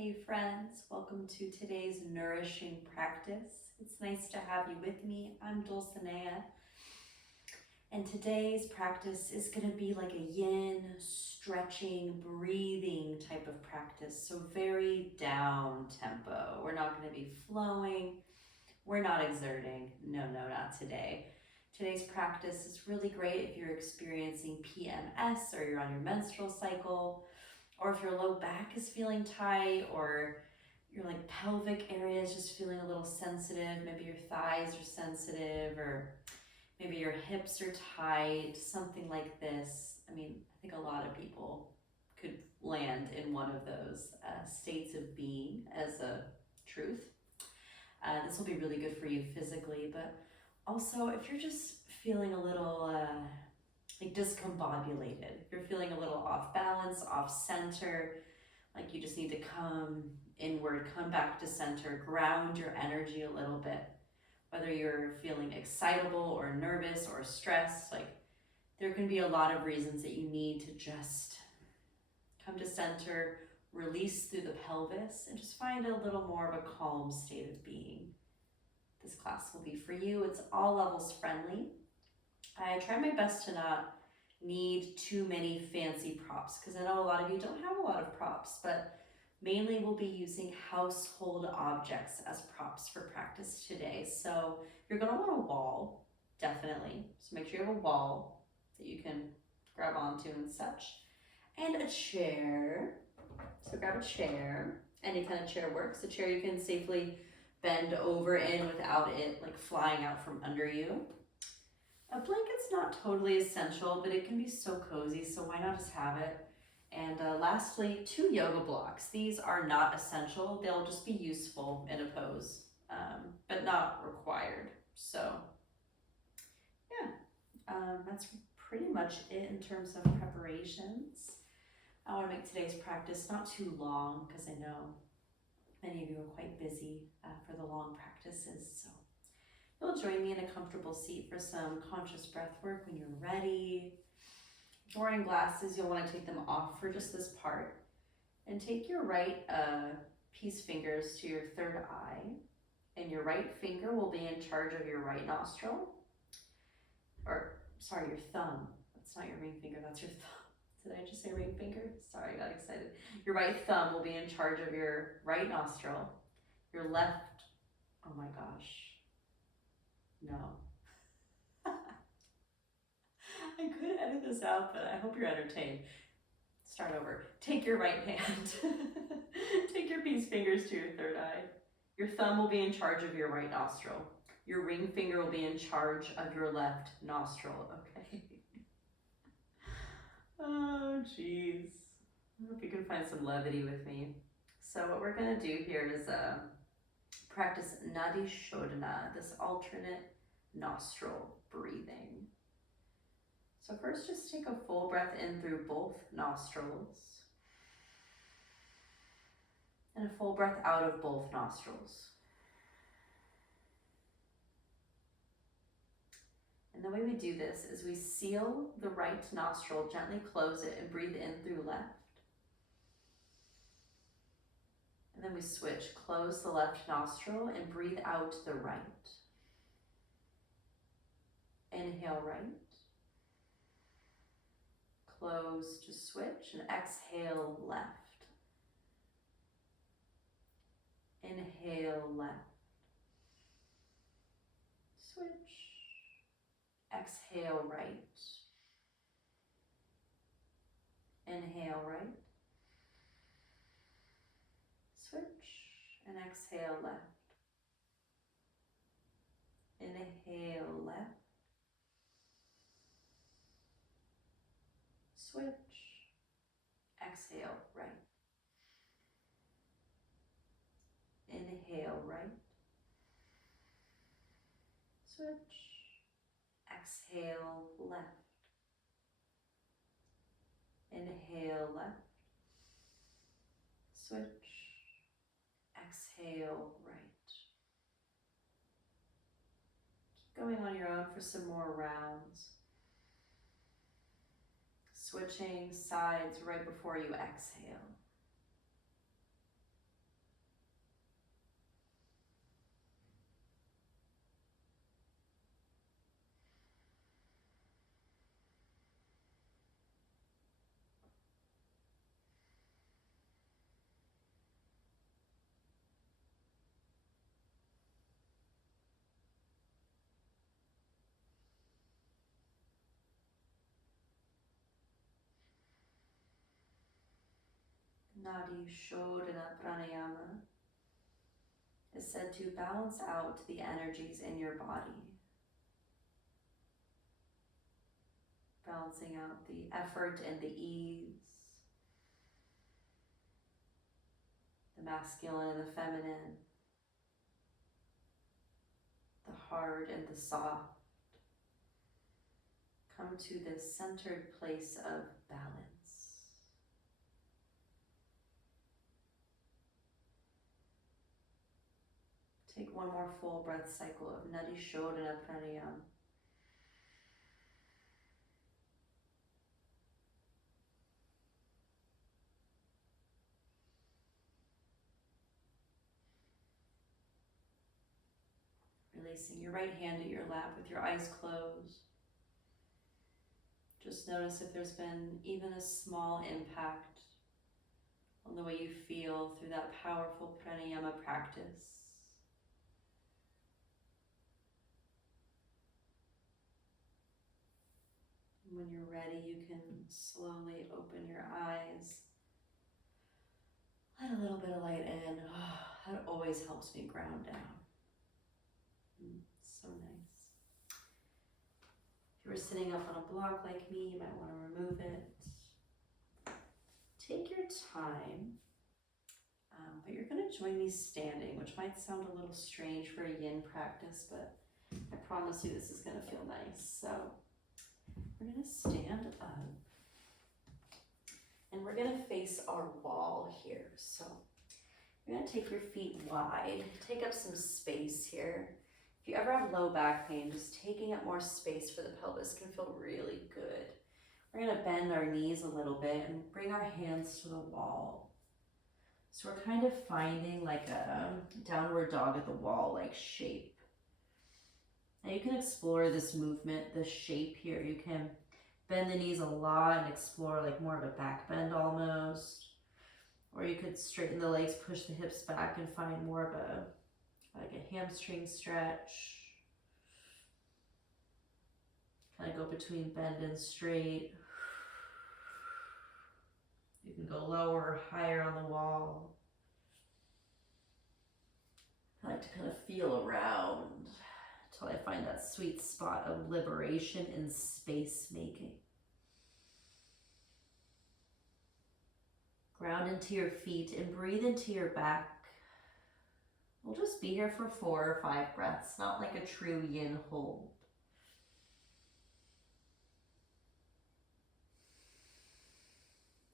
Hey friends, welcome to today's nourishing practice. It's nice to have you with me. I'm Dulcinea, and today's practice is going to be like a yin stretching, breathing type of practice. So very down tempo. We're not going to be flowing. We're not exerting. No, not today. Today's practice is really great if you're experiencing PMS or you're on your menstrual cycle, or if your low back is feeling tight, or your like pelvic area is just feeling a little sensitive. Maybe your thighs are sensitive, or maybe your hips are tight, something like this. I mean, I think a lot of people could land in one of those states of being as a truth. This will be really good for you physically, but also if you're just feeling a little like discombobulated, if you're feeling a little off balance, off center, like you just need to come inward, come back to center, ground your energy a little bit. Whether you're feeling excitable or nervous or stressed, like there can be a lot of reasons that you need to just come to center, release through the pelvis, and just find a little more of a calm state of being. This class will be for you. It's all levels friendly. I try my best to not need too many fancy props, because I know a lot of you don't have a lot of props, but mainly we'll be using household objects as props for practice today. So you're going to want a wall, definitely. So make sure you have a wall that you can grab onto and such. And a chair. So grab a chair. Any kind of chair works. A chair you can safely bend over in without it like flying out from under you. A blanket's not totally essential, but it can be so cozy, so why not just have it? And lastly, 2 yoga blocks. These are not essential. They'll just be useful in a pose, but not required. So yeah, that's pretty much it in terms of preparations. I want to make today's practice not too long, because I know many of you are quite busy for the long practices. So you'll join me in a comfortable seat for some conscious breath work when you're ready. If you're wearing glasses, you'll want to take them off for just this part. And take your right peace fingers to your third eye. And your right finger will be in charge of your right nostril. Or, sorry, your thumb. That's not your ring finger, that's your thumb. Did I just say ring finger? Sorry, I got excited. Your right thumb will be in charge of your right nostril. Your left, oh my gosh. No. I could edit this out, but I hope you're entertained. Start over. Take your right hand. Take your peace fingers to your third eye. Your thumb will be in charge of your right nostril. Your ring finger will be in charge of your left nostril. Okay. Oh, jeez. I hope you can find some levity with me. So what we're going to do here is practice Nadi Shodhana, this alternate nostril breathing. So first, just take a full breath in through both nostrils, and a full breath out of both nostrils. And the way we do this is we seal the right nostril, gently close it, and breathe in through left. And then we switch, close the left nostril and breathe out the right. Inhale right. Close to switch, and exhale left. Inhale left. Switch. Exhale right. Inhale right. Switch, and exhale left. Inhale left. Switch, exhale right. Inhale right. Switch, exhale left. Inhale left. Switch, exhale right. Keep going on your own for some more rounds. Switching sides right before you exhale. Nadi Shodhana pranayama is said to balance out the energies in your body, balancing out the effort and the ease, the masculine and the feminine, the hard and the soft. Come to this centered place of balance. Take one more full breath cycle of Nadi Shodhana pranayama. Releasing your right hand at your lap with your eyes closed. Just notice if there's been even a small impact on the way you feel through that powerful pranayama practice. When you're ready, you can slowly open your eyes. Let a little bit of light in. That always helps me ground down. So nice. If you were sitting up on a block like me, you might want to remove it. Take your time, but you're going to join me standing, which might sound a little strange for a yin practice, but I promise you this is going to feel nice. So we're going to stand up, and we're going to face our wall here. So you're going to take your feet wide, take up some space here. If you ever have low back pain, just taking up more space for the pelvis can feel really good. We're going to bend our knees a little bit and bring our hands to the wall. So we're kind of finding like a downward dog at the wall like shape. Now you can explore this movement, this shape here. You can bend the knees a lot and explore like more of a back bend almost. Or you could straighten the legs, push the hips back and find more of a hamstring stretch. Kind of go between bend and straight. You can go lower or higher on the wall. I like to kind of feel around until I find that sweet spot of liberation and space making. Ground into your feet and breathe into your back. We'll just be here for 4 or 5 breaths, not like a true yin hold.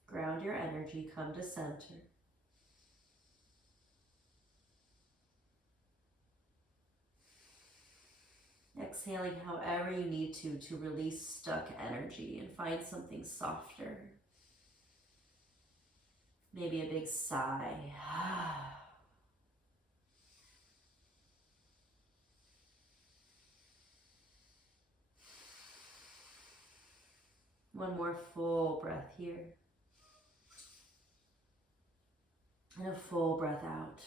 Ground your energy, come to center. Exhaling however you need to release stuck energy and find something softer. Maybe a big sigh. One more full breath here. And a full breath out.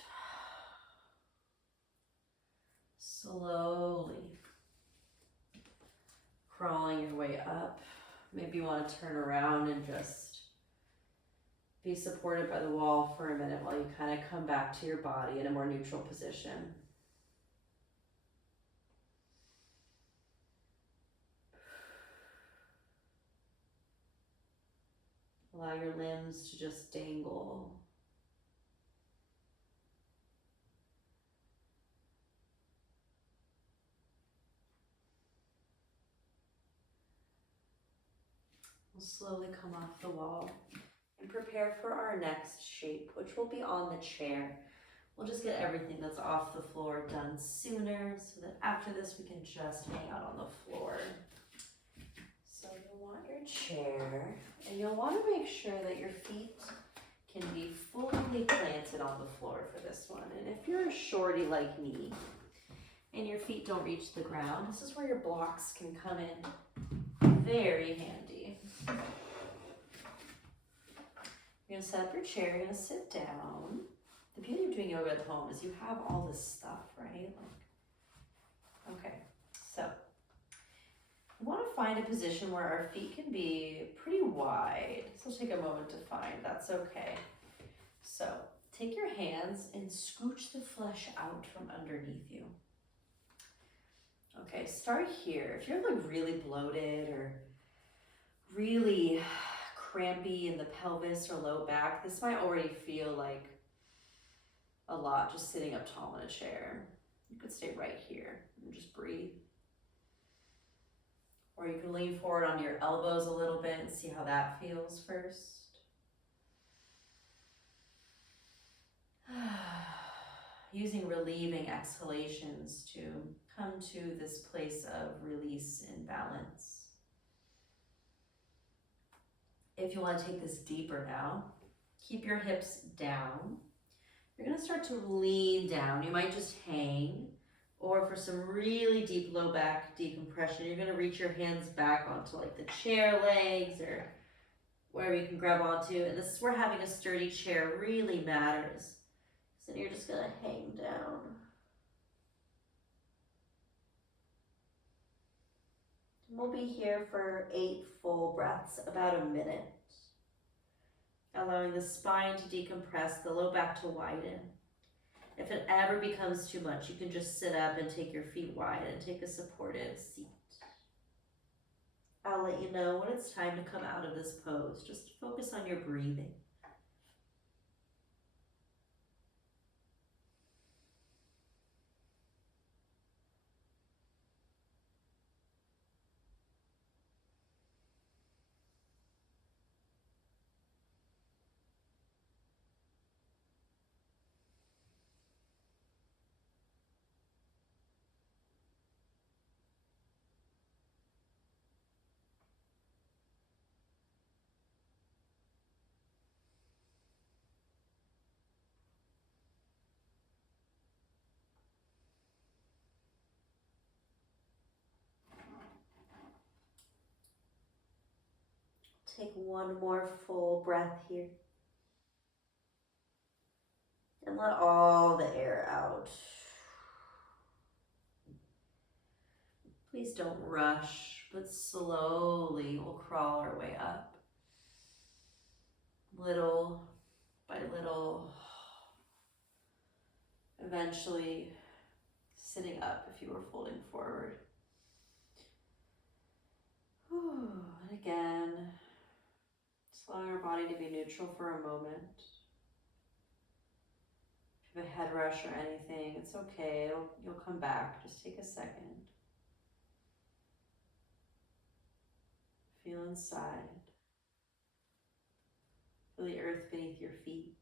Slowly crawling your way up. Maybe you want to turn around and just be supported by the wall for a minute while you kind of come back to your body in a more neutral position. Allow your limbs to just dangle. We'll slowly come off the wall and prepare for our next shape, which will be on the chair. We'll just get everything that's off the floor done sooner so that after this we can just hang out on the floor. So you'll want your chair, and you'll want to make sure that your feet can be fully planted on the floor for this one. And if you're a shorty like me and your feet don't reach the ground, this is where your blocks can come in very handy. You're going to set up your chair, you're going to sit down. The beauty of doing yoga at home is you have all this stuff, right? Okay, so we want to find a position where our feet can be pretty wide. So take a moment to find, that's okay. hands and scooch the flesh out from underneath you. Okay, start here. If you're like really bloated or really crampy in the pelvis or low back, this might already feel like a lot just sitting up tall in a chair. You could stay right here and just breathe. Or you can lean forward on your elbows a little bit and see how that feels first. Using relieving exhalations to come to this place of release and balance. If you want to take this deeper now, keep your hips down. You're going to start to lean down. You might just hang, or for some really deep low back decompression, you're going to reach your hands back onto like the chair legs or wherever you can grab onto. And this is where having a sturdy chair really matters. So you're just going to hang down. We'll be here for 8 full breaths, about a minute. Allowing the spine to decompress, the low back to widen. If it ever becomes too much, you can just sit up and take your feet wide and take a supportive seat. I'll let you know when it's time to come out of this pose. Just focus on your breathing. Take one more full breath here. And let all the air out. Please don't rush, but slowly we'll crawl our way up. Little by little. Eventually sitting up if you were folding forward. And again, just allowing our body to be neutral for a moment. If you have a head rush or anything, it's okay. You'll come back. Just take a second. Feel inside. Feel the earth beneath your feet.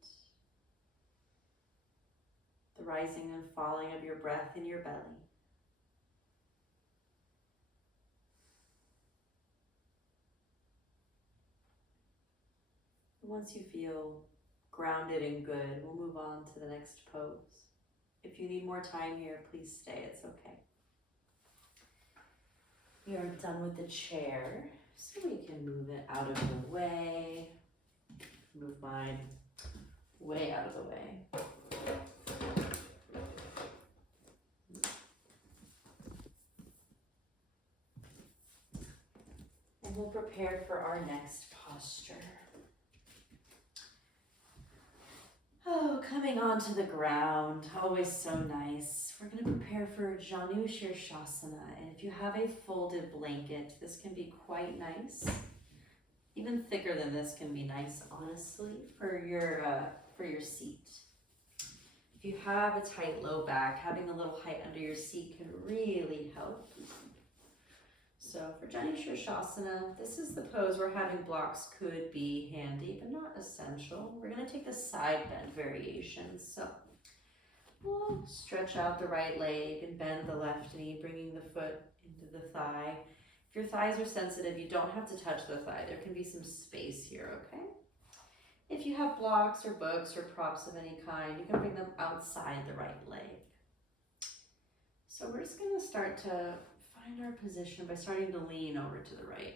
The rising and falling of your breath in your belly. Once you feel grounded and good, we'll move on to the next pose. If you need more time here, please stay, it's okay. We are done with the chair, so we can move it out of the way. Move mine way out of the way. And we'll prepare for our next posture. Oh, coming onto the ground, always so nice. We're going to prepare for Janu Shirshasana, and if you have a folded blanket, this can be quite nice. Even thicker than this can be nice, honestly, for your seat. If you have a tight low back, having a little height under your seat can really help. So for Janu Shirshasana, this is the pose where having blocks could be handy, but not essential. We're going to take the side bend variation. So we'll stretch out the right leg and bend the left knee, bringing the foot into the thigh. If your thighs are sensitive, you don't have to touch the thigh. There can be some space here, okay? If you have blocks or books or props of any kind, you can bring them outside the right leg. So we're just going to start to find our position by starting to lean over to the right.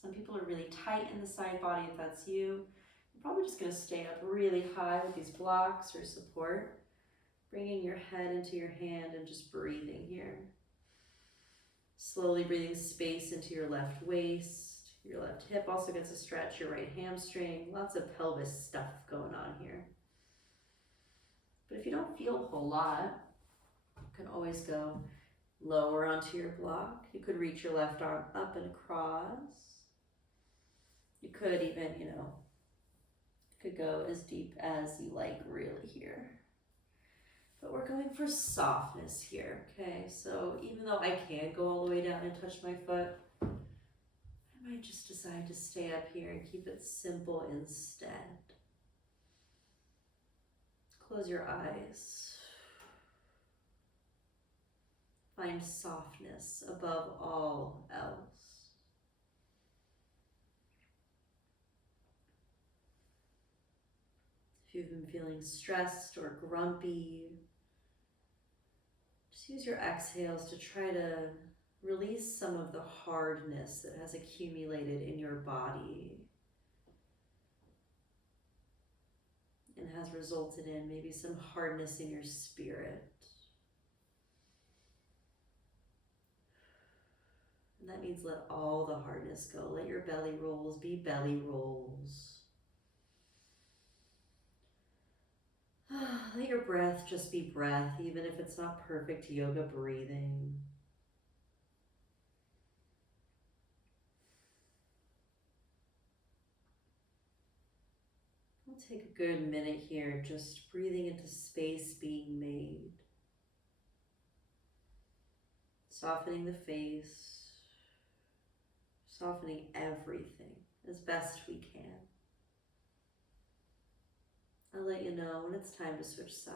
Some people are really tight in the side body. If that's you, you're probably just going to stay up really high with these blocks or support, bringing your head into your hand and just breathing here. Slowly breathing space into your left waist. Your left hip also gets a stretch, your right hamstring. Lots of pelvis stuff going on here. feel a whole lot. You can always go lower onto your block. You could reach your left arm up and across. You could even, could go as deep as you like really here. But we're going for softness here, okay? So even though I can go all the way down and touch my foot, I might just decide to stay up here and keep it simple instead. Close your eyes. Find softness above all else. If you've been feeling stressed or grumpy, just use your exhales to try to release some of the hardness that has accumulated in your body and has resulted in maybe some hardness in your spirit. And that means let all the hardness go. Let your belly rolls be belly rolls. Let your breath just be breath, even if it's not perfect yoga breathing. We'll take a good minute here, just breathing into space being made. Softening the face, softening everything as best we can. I'll let you know when it's time to switch sides.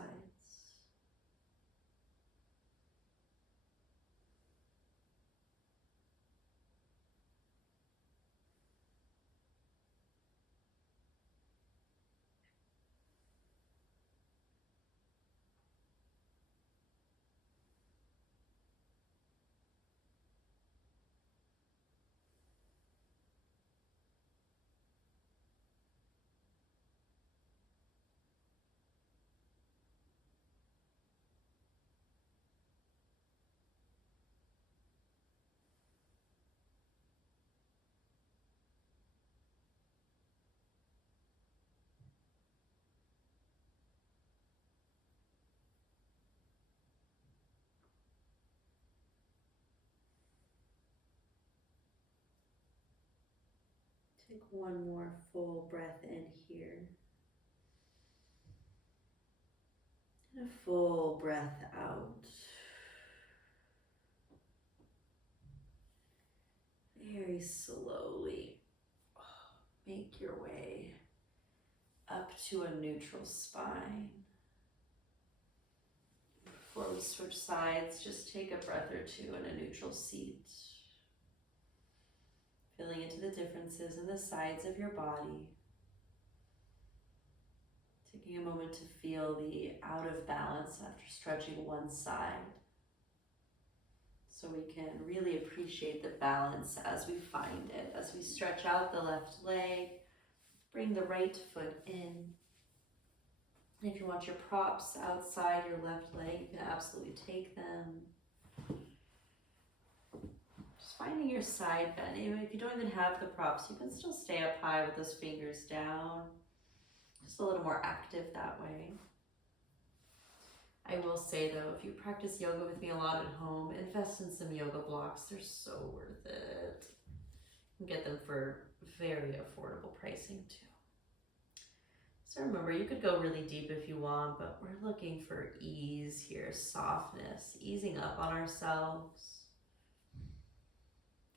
Take one more full breath in here. And a full breath out. Very slowly make your way up to a neutral spine. Before we switch sides, just take a breath or two in a neutral seat. Feeling into the differences in the sides of your body. Taking a moment to feel the out of balance after stretching one side. So we can really appreciate the balance as we find it. As we stretch out the left leg, bring the right foot in. And if you want your props outside your left leg, you can absolutely take them. Just finding your side bend. Even if you don't even have the props, you can still stay up high with those fingers down. Just a little more active that way. I will say though, if you practice yoga with me a lot at home, invest in some yoga blocks. They're so worth it. You can get them for very affordable pricing too. So remember, you could go really deep if you want, but we're looking for ease here, softness, easing up on ourselves,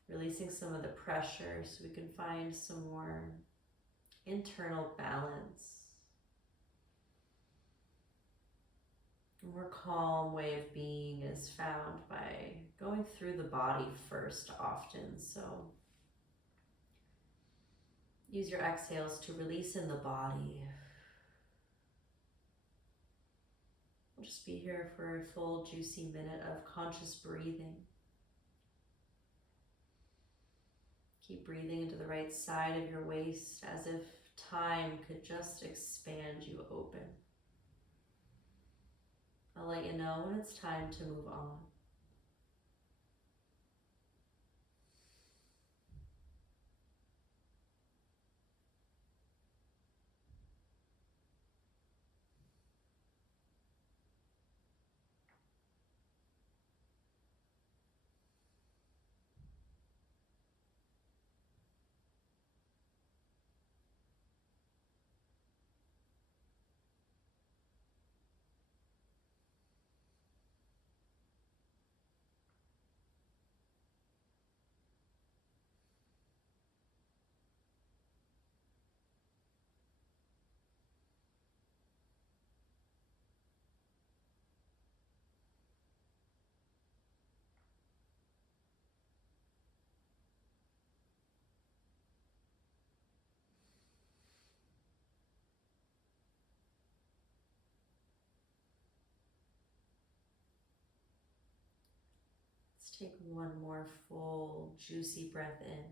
releasing some of the pressure so we can find some more internal balance. A more calm way of being is found by going through the body first often. So use your exhales to release in the body. We'll just be here for a full juicy minute of conscious breathing. Keep breathing into the right side of your waist as if time could just expand you open. I'll let you know when it's time to move on. Take one more full, juicy breath in.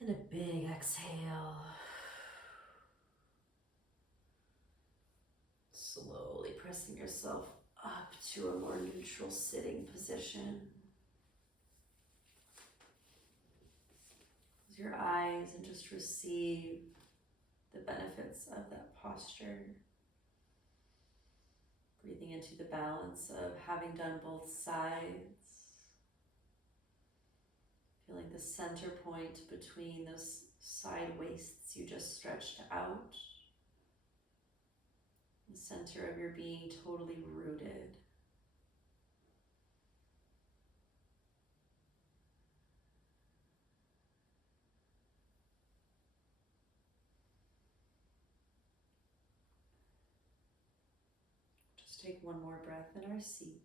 And a big exhale. Slowly pressing yourself up to a more neutral sitting position. Close your eyes and just receive the benefits of that posture. Breathing into the balance of having done both sides. Feeling the center point between those side waists you just stretched out. The center of your being totally rooted. Just take one more breath in our seat.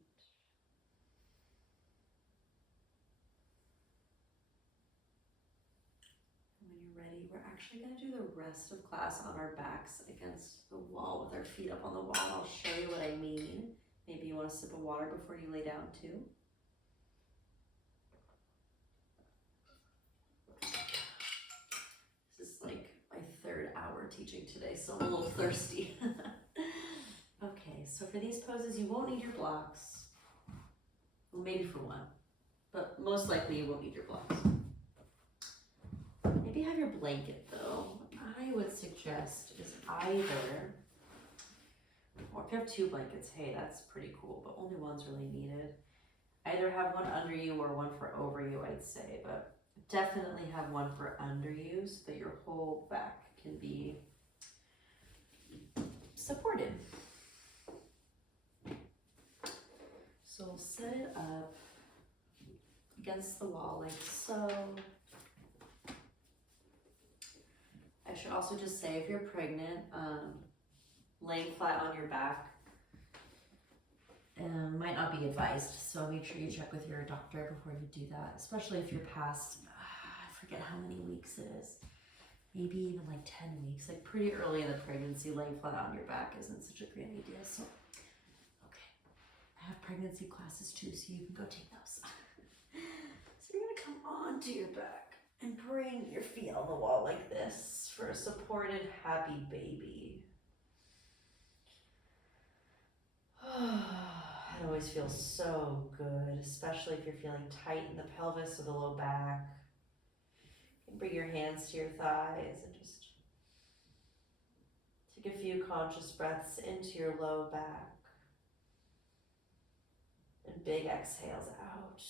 And when you're ready, we're actually going to do the rest of class on our backs against the wall with our feet up on the wall. I'll show you what I mean. Maybe you want a sip of water before you lay down too. This is like my third hour teaching today, so I'm a little thirsty. Okay, so for these poses, you won't need your blocks. Well, maybe for one, but most likely you won't need your blocks. Maybe have your blanket though. What I would suggest is either, or if you have two blankets, hey, that's pretty cool, but only one's really needed. Either have one under you or one for over you, I'd say, but definitely have one for under you so that your whole back can be supported. So we'll set it up against the wall like so. I should also just say, if you're pregnant, laying flat on your back might not be advised. So make sure you check with your doctor before you do that, especially if you're past, I forget how many weeks it is. Maybe even like 10 weeks, like pretty early in the pregnancy, laying flat on your back isn't such a great idea. So, okay, I have pregnancy classes too, so you can go take those. So you're gonna come onto your back and bring your feet on the wall like this for a supported, happy baby. It always feels so good, especially if you're feeling tight in the pelvis or the low back. You can bring your hands to your thighs and just take a few conscious breaths into your low back. And big exhales out.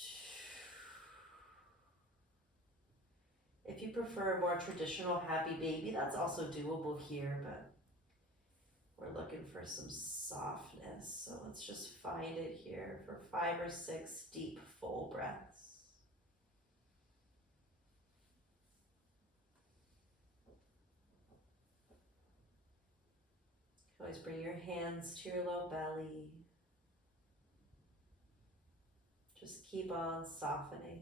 If you prefer a more traditional happy baby, that's also doable here, but we're looking for some softness. So let's just find it here for 5 or 6 deep, full breaths. Always bring your hands to your low belly. Just keep on softening.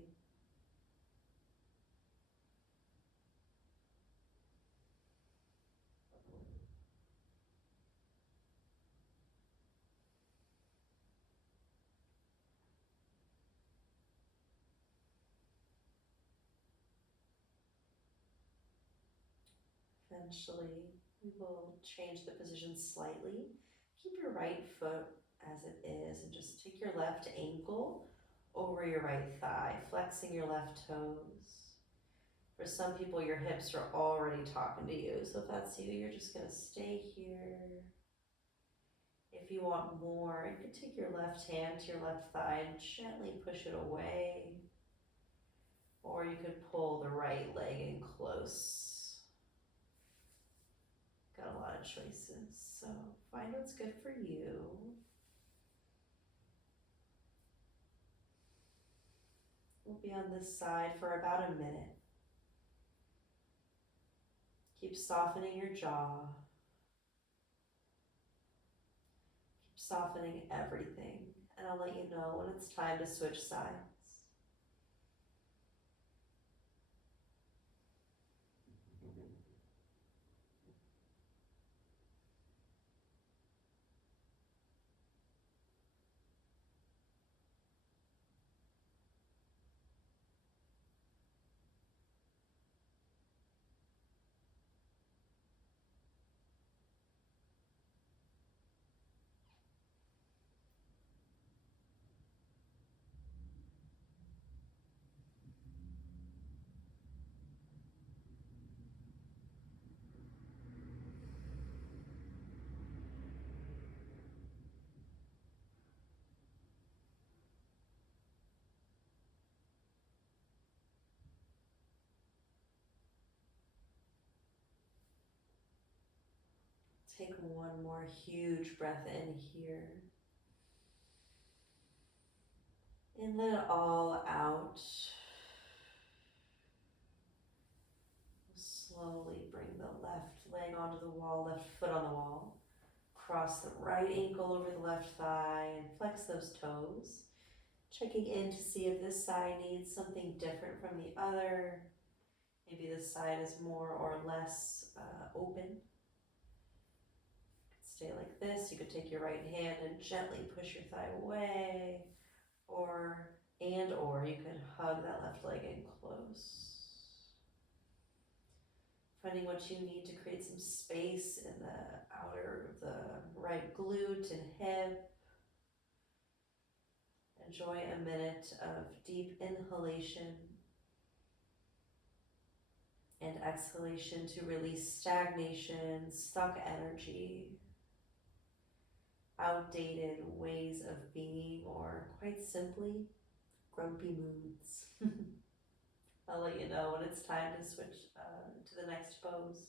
Eventually, we will change the position slightly. Keep your right foot as it is and just take your left ankle over your right thigh, flexing your left toes. For some people, your hips are already talking to you, so if that's you, you're just gonna stay here. If you want more, you can take your left hand to your left thigh and gently push it away. Or you could pull the right leg in close. Got a lot of choices, so find what's good for you. We'll be on this side for about a minute. Keep softening your jaw. Keep softening everything, and I'll let you know when it's time to switch sides. Take one more huge breath in here. And let it all out. Slowly bring the left leg onto the wall, left foot on the wall. Cross the right ankle over the left thigh and flex those toes. Checking in to see if this side needs something different from the other. Maybe this side is more or less open. Stay like this. You could take your right hand and gently push your thigh away, or you could hug that left leg in close. Finding what you need to create some space in the outer of the right glute and hip. Enjoy a minute of deep inhalation and exhalation to release stagnation, stuck energy, outdated ways of being, or quite simply, grumpy moods. I'll let you know when it's time to switch to the next pose.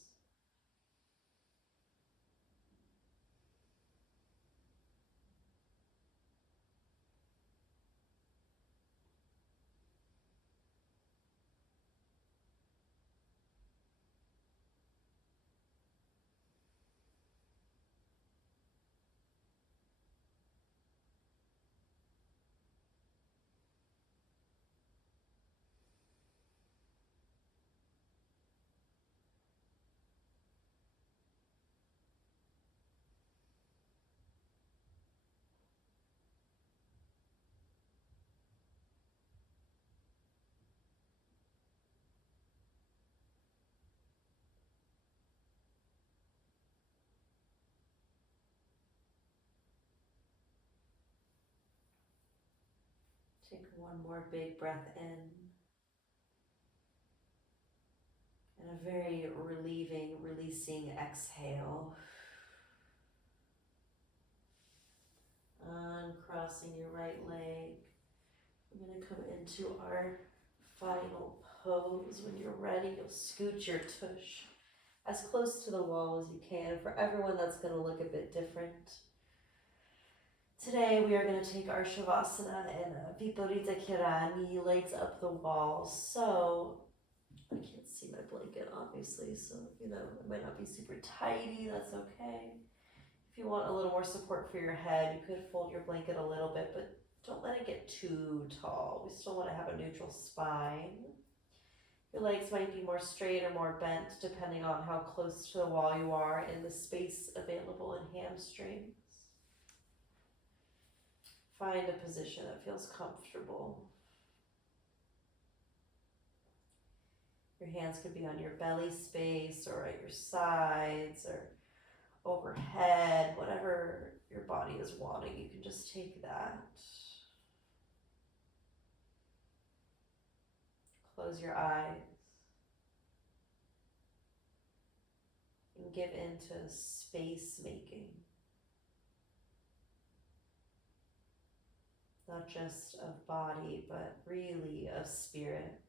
Take one more big breath in. And a very relieving, releasing exhale. Uncrossing your right leg. We're going to come into our final pose. When you're ready, you'll scoot your tush as close to the wall as you can. For everyone, that's going to look a bit different. Today, we are going to take our Shavasana and Viparita Kirani, legs up the wall. So, I can't see my blanket, obviously, so, it might not be super tidy, that's okay. If you want a little more support for your head, you could fold your blanket a little bit, but don't let it get too tall. We still want to have a neutral spine. Your legs might be more straight or more bent, depending on how close to the wall you are and the space available in hamstrings. Find a position that feels comfortable. Your hands could be on your belly space or at your sides or overhead, whatever your body is wanting, you can just take that. Close your eyes and give into space making. Not just of body, but really of spirit.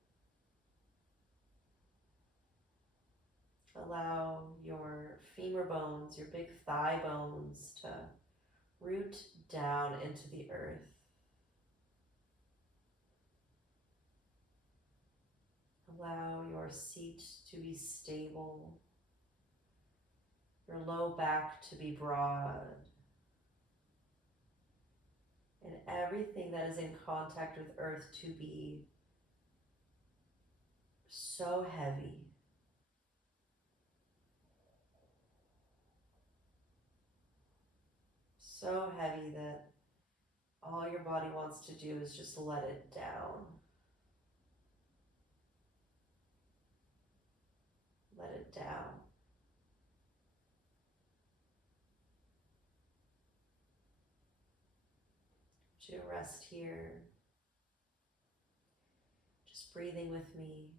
Allow your femur bones, your big thigh bones to root down into the earth. Allow your seat to be stable, your low back to be broad, and everything that is in contact with earth to be so heavy. So heavy that all your body wants to do is just let it down. Let it down. To rest here, just breathing with me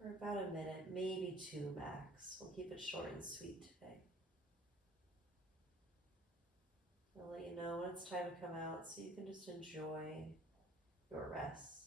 for about a minute, maybe 2 max. We'll keep it short and sweet today. I'll let you know when it's time to come out so you can just enjoy your rest.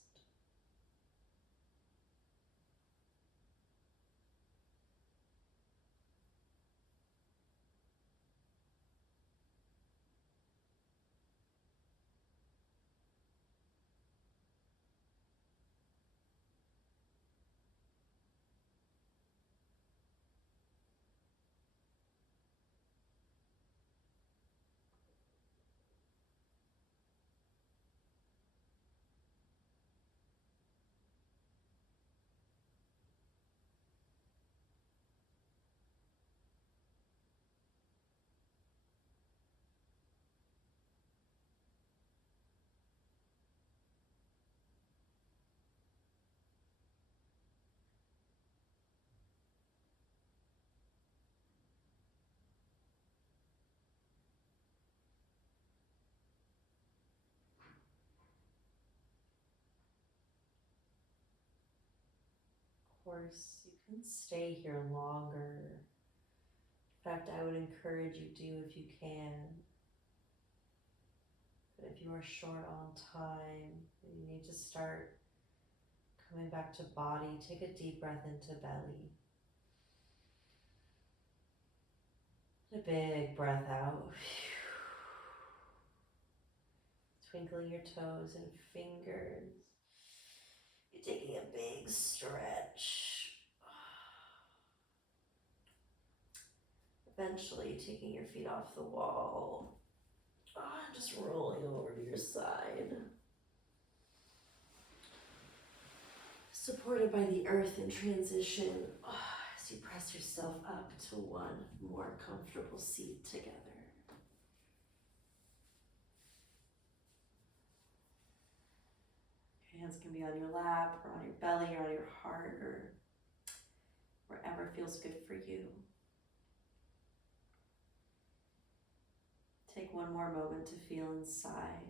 course, you can stay here longer. In fact, I would encourage you to if you can. But if you are short on time, you need to start coming back to body. Take a deep breath into belly. A big breath out. Twinkling your toes and fingers. You're taking a big stretch. Eventually taking your feet off the wall. Just rolling over to your side. Supported by the earth in transition as you press yourself up to one more comfortable seat together. Your hands can be on your lap or on your belly or on your heart or wherever feels good for you. Take one more moment to feel inside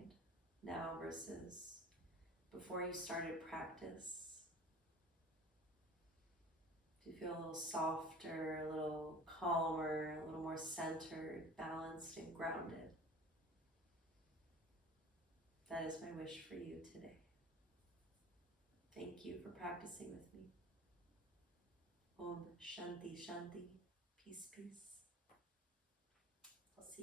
now versus before you started practice. Do you feel a little softer, a little calmer, a little more centered, balanced, and grounded? That is my wish for you today. Thank you for practicing with me. Om Shanti Shanti. Peace, peace.